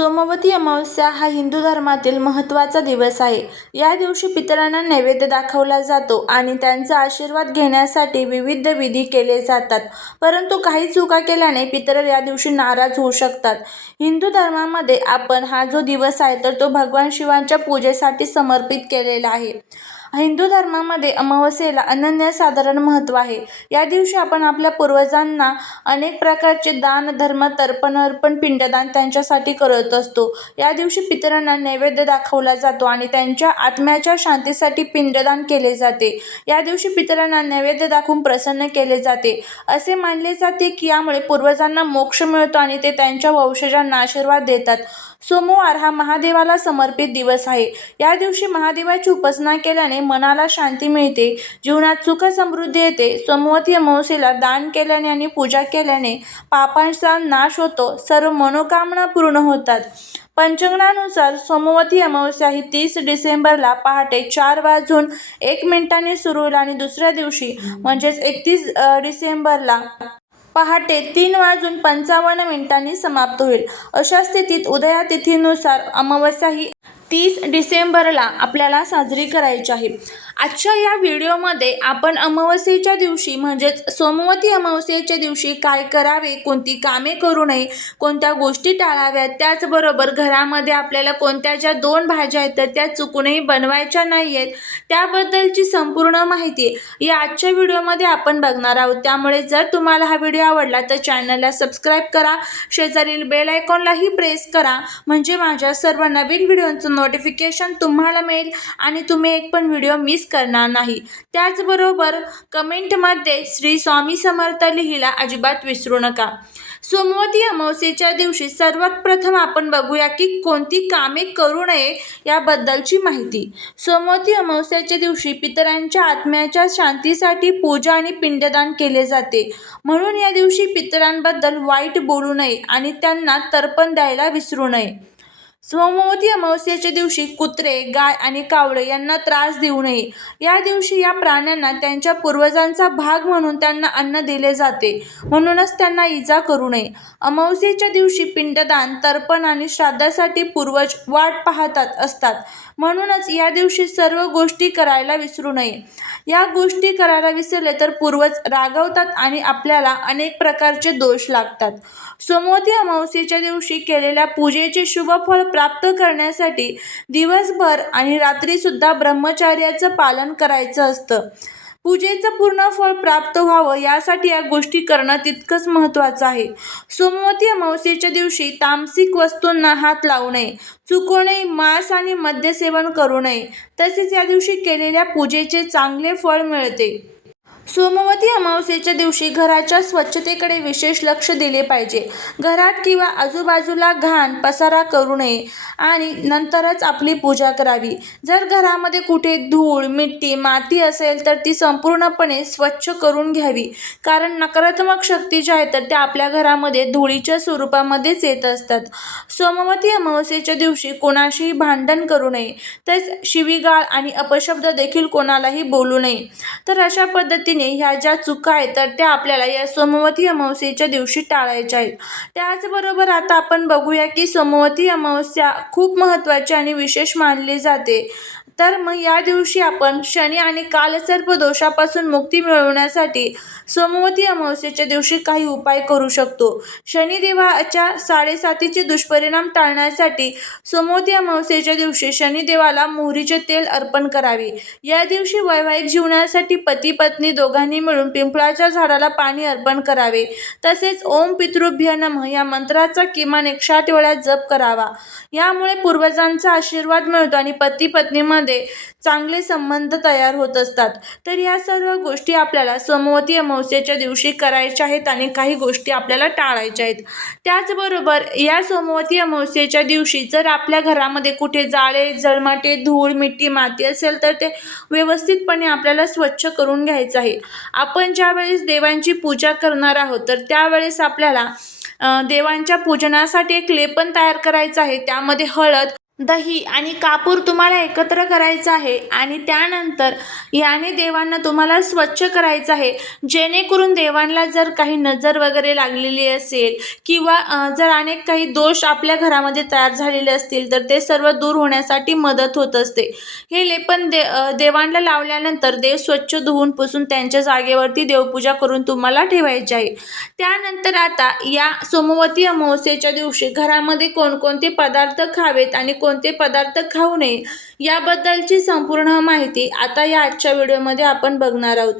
सोमवती अमावस्या हा हिंदू धर्मातील महत्त्वाचा दिवस आहे. या दिवशी पितरांना नैवेद्य दाखवला जातो आणि त्यांचा आशीर्वाद घेण्यासाठी विविध विधी केले जातात. परंतु काही चुका केल्याने पितर या दिवशी नाराज होऊ शकतात. हिंदू धर्मामध्ये आपण हा जो दिवस आहे तर तो भगवान शिवांच्या पूजेसाठी समर्पित केलेला आहे. हिंदू धर्मामध्ये अमावस्येला अनन्यसाधारण महत्त्व आहे. या दिवशी आपण आपल्या पूर्वजांना अनेक प्रकारचे दान, धर्म, तर्पण, अर्पण, पिंडदान त्यांच्यासाठी करत असतो. या दिवशी पितरांना नैवेद्य दाखवला जातो आणि त्यांच्या आत्म्याच्या शांतीसाठी पिंडदान केले जाते. या दिवशी पितरांना नैवेद्य दाखवून प्रसन्न केले जाते. असे मानले जाते की यामुळे पूर्वजांना मोक्ष मिळतो आणि ते त्यांच्या वंशजांना आशीर्वाद देतात. सोमवार हा महादेवाला समर्पित दिवस आहे. या दिवशी महादेवाची उपासना केल्याने मनाला शांती मिळते, जीवनात सुख समृद्धी येते. सोमवती अमावस्येला दान केल्याने आणि पूजा केल्याने पापांचा नाश होतो, सर्व मनोकामना पूर्ण होतात. पंचांगानुसार सोमवती अमावस्या ही तीस डिसेंबरला पहाटे चार वाजून एक मिनिटांनी सुरू होईल आणि दुसऱ्या दिवशी म्हणजेच एकतीस डिसेंबरला पहाटे तीन वाजून पंचावन्न मिनिटांनी समाप्त होईल. अशा स्थितीत उदया तिथीनुसार अमावस्या ही तीस डिसेंबरला आपल्याला साजरी करायची आहे. आजच्या या व्हिडिओमध्ये आपण अमावस्येच्या दिवशी म्हणजेच सोमवती अमावस्येच्या दिवशी काय करावे, कोणती कामे करू नये, कोणत्या गोष्टी टाळाव्यात, त्याचबरोबर घरामध्ये आपल्याला कोणत्या ज्या दोन भाज्या आहेत तर त्या चुकूनही बनवायच्या नाही आहेत त्याबद्दलची संपूर्ण माहिती या आजच्या व्हिडिओमध्ये आपण बघणार आहोत. त्यामुळे जर तुम्हाला हा व्हिडिओ आवडला तर चॅनलला सबस्क्राईब करा, शेजारील बेल आयकॉनलाही प्रेस करा म्हणजे माझ्या सर्व नवीन व्हिडिओचं नोटिफिकेशन तुम्हाला मिळेल आणि तुम्ही एक पण व्हिडिओ मिस करणार नाही. त्याचबरोबर कमेंटमध्ये श्री स्वामी समर्थ लिहिला अजिबात विसरू नका. सोमवती अमावस्येच्या दिवशी सर्वात प्रथम आपण बघूया की कोणती कामे करू नये याबद्दलची माहिती. सोमवती अमावस्याच्या दिवशी पितरांच्या आत्म्याच्या शांतीसाठी पूजा आणि पिंडदान केले जाते. म्हणून या दिवशी पितरांबद्दल वाईट बोलू नये आणि त्यांना तर्पण द्यायला विसरू नये. सोमवती अमावस्येच्या दिवशी कुत्रे, गाय आणि कावळे यांना त्रास देऊ नये. या दिवशी या प्राण्यांना त्यांच्या पूर्वजांचा भाग म्हणून त्यांना अन्न दिले जाते, म्हणूनच त्यांना इजा करू नये. अमावस्येच्या दिवशी पिंडदान, तर्पण आणि श्राद्धासाठी पूर्वज वाट पाहतात असतात, म्हणूनच या दिवशी सर्व गोष्टी करायला विसरू नये. या गोष्टी करायला विसरले तर पूर्वज रागवतात आणि आपल्याला अनेक प्रकारचे दोष लागतात. सोमवती अमावस्येच्या दिवशी केलेल्या पूजेचे शुभ फळ प्राप्त करण्यासाठी दिवसभर आणि रात्रीसुद्धा ब्रह्मचर्याचं पालन करायचं असतं. पूजेचं पूर्ण फळ प्राप्त व्हावं यासाठी या गोष्टी करणं तितकंच महत्त्वाचं आहे. सोमवती अमावस्येच्या दिवशी तामसिक वस्तूंना हात लावू नये, चुकूनही मांस आणि मद्यसेवन करू नये. तसेच या दिवशी केलेल्या पूजेचे चांगले फळ मिळते. सोमवती अमावस्येच्या दिवशी घराच्या स्वच्छतेकडे विशेष लक्ष दिले पाहिजे. घरात किंवा आजूबाजूला घाण, पसारा करू नये आणि नंतरच आपली पूजा करावी. जर घरामध्ये कुठे धूळ, मिट्टी, माती असेल तर ती संपूर्णपणे स्वच्छ करून घ्यावी. कारण नकारात्मक शक्ती ज्या आहेत तर त्या आपल्या घरामध्ये धुळीच्या स्वरूपामध्येच येत असतात. सोमवती अमावस्येच्या दिवशी कोणाशीही भांडण करू नये, तसेच शिवीगाळ आणि अपशब्द देखील कोणालाही बोलू नये. तर अशा पद्धतीने ह्या ज्या चुका आहेत तर त्या आपल्याला या सोमवती अमावस्येच्या दिवशी टाळायच्या आहेत. त्याचबरोबर आता आपण बघूया की सोमवती अमावस्या खूप महत्त्वाची आणि विशेष मानली जाते. तर मग या दिवशी आपण शनी आणि कालसर्प दोषापासून मुक्ती मिळवण्यासाठी सोमवती अमावस्येच्या दिवशी काही उपाय करू शकतो. शनिदेवाच्या साडेसातीचे दुष्परिणाम टाळण्यासाठी सोमवती अमावस्येच्या दिवशी शनिदेवाला मोहरीचे तेल अर्पण करावे. या दिवशी वैवाहिक जीवनासाठी पती-पत्नी दोघांनी मिळून पिंपळाच्या झाडाला पाणी अर्पण करावे. तसेच ओम पितृभ्य नमः या मंत्राचा किमान एकशे आठ वेळा जप करावा. यामुळे पूर्वजांचा आशीर्वाद मिळतो आणि पती पत्नीमध्ये पती-पत्नीमध्ये चांगले संबंध तयार होत असतात. तर या सर्व गोष्टी आपल्याला सोमवती अमावस्येच्या दिवशी करायच्या आहेत आणि काही गोष्टी आपल्याला टाळायच्या आहेत. त्याचबरोबर या सोमवती अमावस्येच्या दिवशी जर आपल्या घरामध्ये कुठे जाळे, जळमाटे, धूळ, मिट्टी, माती असेल तर ते व्यवस्थितपणे आपल्याला स्वच्छ करून घ्यायचं आहे. आपण ज्यावेळेस देवांची पूजा करणार आहोत तर त्यावेळेस आपल्याला देवांच्या पूजनासाठी एक लेपन तयार करायचं आहे. त्यामध्ये हळद, दही आणि कापूर तुम्हाला एकत्र करायचं आहे आणि त्यानंतर याने देवांना तुम्हाला स्वच्छ करायचं आहे. जेणेकरून देवांना जर काही नजर वगैरे लागलेली असेल किंवा जर अनेक काही दोष आपल्या घरामध्ये तयार झालेले असतील तर ते सर्व दूर होण्यासाठी मदत होत असते. हे लेपन दे देवांना लावल्यानंतर देव स्वच्छ धुवून पुसून त्यांच्या जागेवरती देवपूजा करून तुम्हाला ठेवायची आहे. त्यानंतर आता या सोमवती अमावस्येच्या दिवशी घरामध्ये कोणकोणते पदार्थ खावेत आणि कोण कोणते पदार्थ खाऊ नये याबद्दलची संपूर्ण माहिती आता या आजच्या व्हिडिओमध्ये आपण बघणार आहोत.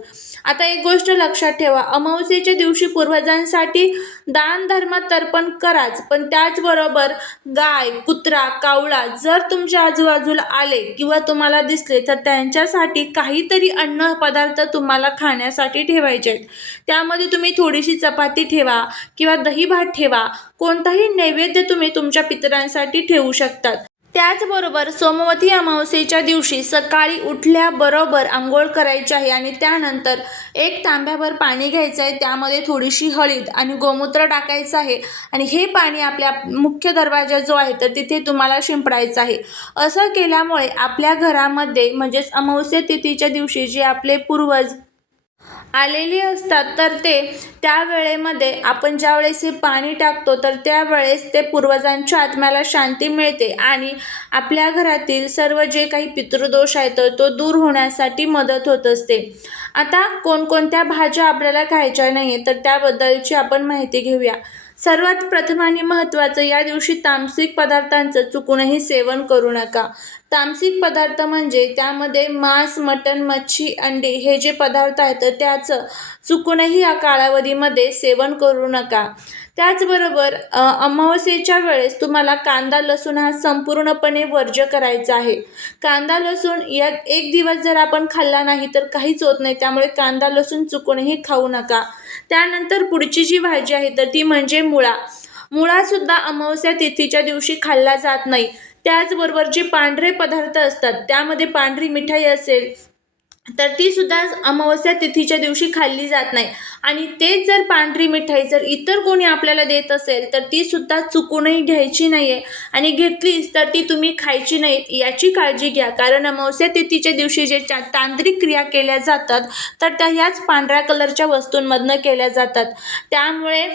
आता एक गोष्ट लक्षात ठेवा अमावस्येच्या दिवशी पूर्वजांसाठी दान धर्मात तर्पण कराच पण त्याचबरोबर गाय कुत्रा कावळा जर तुमच्या आजूबाजूला आले किंवा तुम्हाला दिसले तर त्यांच्यासाठी काहीतरी अन्न पदार्थ तुम्हाला खाण्यासाठी ठेवायचे आहेत. त्यामध्ये तुम्ही थोडीशी चपाती ठेवा किंवा दही भात ठेवा कोणताही नैवेद्य तुम्ही तुमच्या पितरांसाठी ठेवू शकतात. त्याचबरोबर सोमवती अमावस्येच्या दिवशी सकाळी उठल्याबरोबर आंघोळ करायची आहे आणि त्यानंतर एक तांब्याभर पाणी घ्यायचं आहे. त्यामध्ये थोडीशी हळद आणि गोमूत्र टाकायचं आहे. आणि हे पाणी आपल्या मुख्य दरवाजा जो आहे तर तिथे तुम्हाला शिंपडायचं आहे. असं केल्यामुळे आपल्या घरामध्ये म्हणजेच अमावस्या तिथीच्या दिवशी जे आपले पूर्वज आलेली असतात तर ते त्या वेळेमध्ये आपण ज्यावेळेस हे पाणी टाकतो तर त्यावेळेस ते पूर्वजांच्या आत्म्याला शांती मिळते आणि आपल्या घरातील सर्व जे काही पितृदोष आहे तर तो दूर होण्यासाठी मदत होत असते. आता कोणकोणत्या भाज्या आपल्याला खायच्या नाही तर त्याबद्दलची आपण माहिती घेऊया. सर्वात प्रथम आणि महत्त्वाचं या दिवशी तामसिक पदार्थांचं चुकूनही सेवन करू नका. तामसिक पदार्थ म्हणजे त्यामध्ये मांस मटण मच्छी अंडी हे जे पदार्थ आहेत तर त्याचं चुकूनही या कालावधीमध्ये सेवन करू नका. त्याचबरोबर अमावस्येच्या वेळेस तुम्हाला कांदा लसूण हा संपूर्णपणे वर्ज्य करायचा आहे. कांदा लसूण या एक दिवस जर आपण खाल्ला नाही तर काहीच होत नाही. त्यामुळे कांदा लसूण चुकूनही खाऊ नका. त्यानंतर पुढची जी भाजी आहे तर ती म्हणजे मुळा. मुळासुद्धा अमावस्या तिथीच्या दिवशी खाल्ला जात नाही. त्याचबरोबर जे पांढरे पदार्थ असतात त्यामध्ये पांढरी मिठाई असेल तर ती सुद्धा अमावस्या तिथीच्या दिवशी खाल्ली जात नाही. आणि तेच जर पांढरी मिठाई जर इतर कोणी आपल्याला देत असेल तर ती सुद्धा चुकूनही घ्यायची नाही आहे आणि घेतलीच तर ती तुम्ही खायची नाही याची काळजी घ्या. कारण अमावस्या तिथीच्या दिवशी जे ता- तांत्रिक क्रिया केल्या जातात तर त्या ह्याच पांढऱ्या कलरच्या वस्तूंमधनं केल्या जातात. त्यामुळे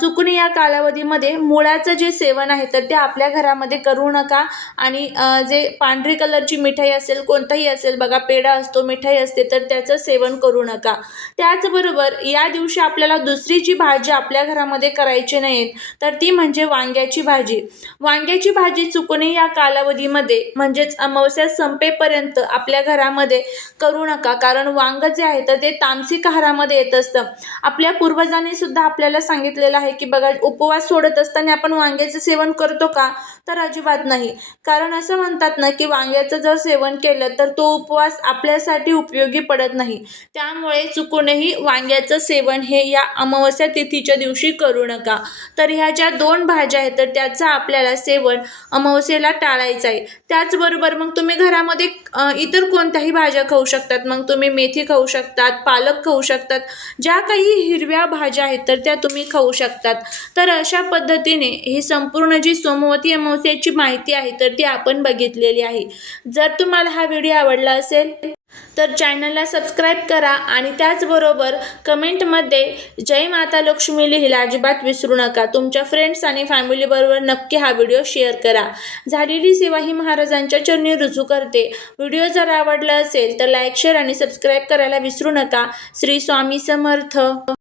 चुकून या कालावधीमध्ये मुळाचं जे सेवन आहे तर ते आपल्या घरामध्ये करू नका. आणि जे पांढरी कलरची मिठाई असेल कोणताही असेल बघा पेढा असतो मिठाई असते तर त्याचं सेवन करू नका. त्याचबरोबर या दिवशी आपल्याला दुसरी जी भाजी आपल्या घरामध्ये करायची नाहीत तर ती म्हणजे वांग्याची भाजी. वांग्याची भाजी चुकूनही या कालावधीमध्ये म्हणजेच अमावस्या संपेपर्यंत आपल्या घरामध्ये करू नका. कारण वांग जे आहे तर ते तामसिक आहारामध्ये येत असतं. आपल्या पूर्वजांनी सुद्धा आपल्याला सांगितलेलं आहे की बघा उपवास सोडत असताना आपण वांग्याचं सेवन करतो का? तर अजिबात नाही. कारण असं म्हणतात ना की वांग्याचं जर सेवन केलं तर तो उपवास आपल्यासाठी उपयोगी पडत नाही. त्यामुळे चुकूनही वांग्याचं सेवन हे या अमावस्या तिथीच्या दिवशी करू नका. तर ह्या ज्या दोन भाज्या आहेत तर त्याचं आपल्याला सेवन अमावस्येला टाळायचं आहे त्याचबरोबर मग तुम्ही घरामध्ये इतर कोणत्याही भाज्या खाऊ शकतात. मग तुम्ही मेथी खाऊ शकतात पालक खाऊ शकतात. ज्या काही हिरव्या भाज्या आहेत तर त्या तुम्ही खाऊ शकतात. तर अशा पद्धतीने ही संपूर्ण जी सोमवती अमावस्याची माहिती आहे तर ती आपण बघितलेली आहे. जर तुम्हाला हा व्हिडिओ आवडला असेल तर चॅनलला सबस्क्राईब करा आणि त्याचबरोबर कमेंटमध्ये जय माता लक्ष्मी लिहिला अजिबात विसरू नका. तुमच्या फ्रेंड्स आणि फॅमिलीबरोबर नक्की हा व्हिडिओ शेअर करा. झालेली सेवा ही महाराजांच्या चरणी रुजू करते. व्हिडिओ जर आवडला असेल तर लाईक शेअर आणि सबस्क्राईब करायला विसरू नका. श्री स्वामी समर्थ.